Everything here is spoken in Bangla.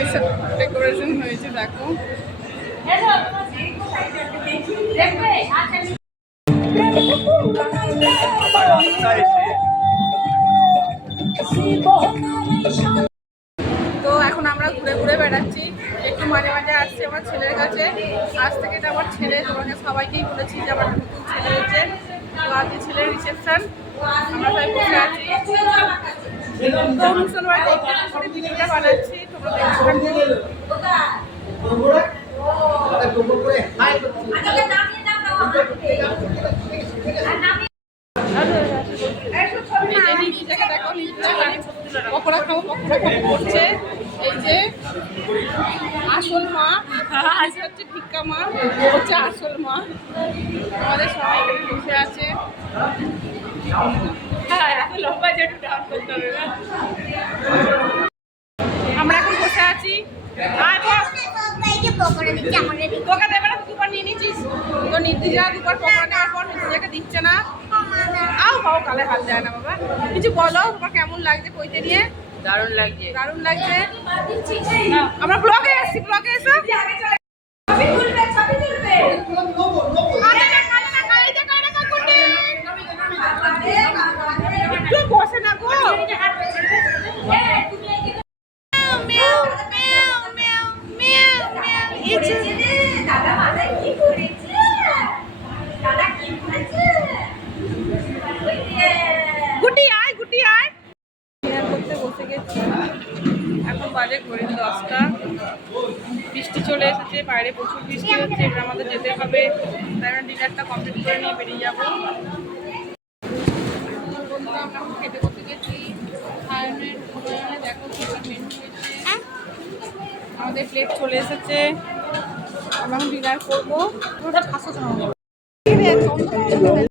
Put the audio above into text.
এইসব ডেকোরেশন হয়েছে দেখো। তো এখন আমরা ঘুরে ঘুরে বেড়াচ্ছি, একটু মাঝে মাঝে আসছি আমার ছেলের কাছে। আজ থেকে এটা আমার ছেলে, তোমাকে সবাইকেই বলেছি যে আমার নতুন ছেলে হয়েছে। তো আজকে ছেলের রিসেপশন, আমরা সবাই বসে আছি। তো অনুষ্ঠান বাড়িতে একটু করে ভিডিওটা বানাচ্ছি, তোমরা পকোড়া খাবো করছে। এই যে আসল মা, হচ্ছে ভিক্ষা মা, হচ্ছে আসল মা। আমাদের সবাই বসে আছে। আমরা এখন বসে আছি। তোকে দেবে না, দুবার নিয়ে নিচ্ছিস তো। নির্দিজা দুবার পকোড়া নেওয়ার পর নির্দিজাকে দিচ্ছে না। আও বাবা, কালে হাত দেয় না বাবা। কিছু বলো, তোমার কেমন লাগছে কইতে নিয়ে? দারুণ লাগছে, দারুণ লাগছে। আমরা ব্লগে এসেছি, ব্লগে এসে বসে না গো। গুটি আয়, গুটি আয়। করতে বসে গেছি, এখন বাজে ঘড়ির 10টা। বৃষ্টি চলে এসেছে, বাইরে প্রচুর বৃষ্টি হচ্ছে, এবার আমাদের যেতে হবে। তাই আমরা ডিনারটা কমপ্লিট করে নিয়ে বেরিয়ে যাবো। বন্ধুরা, আমরা খেতে বসে গেছি। দেখো কি মেনু হয়েছে, আমাদের প্লেট চলে এসেছে। আমরা এখন ডিনার করবো।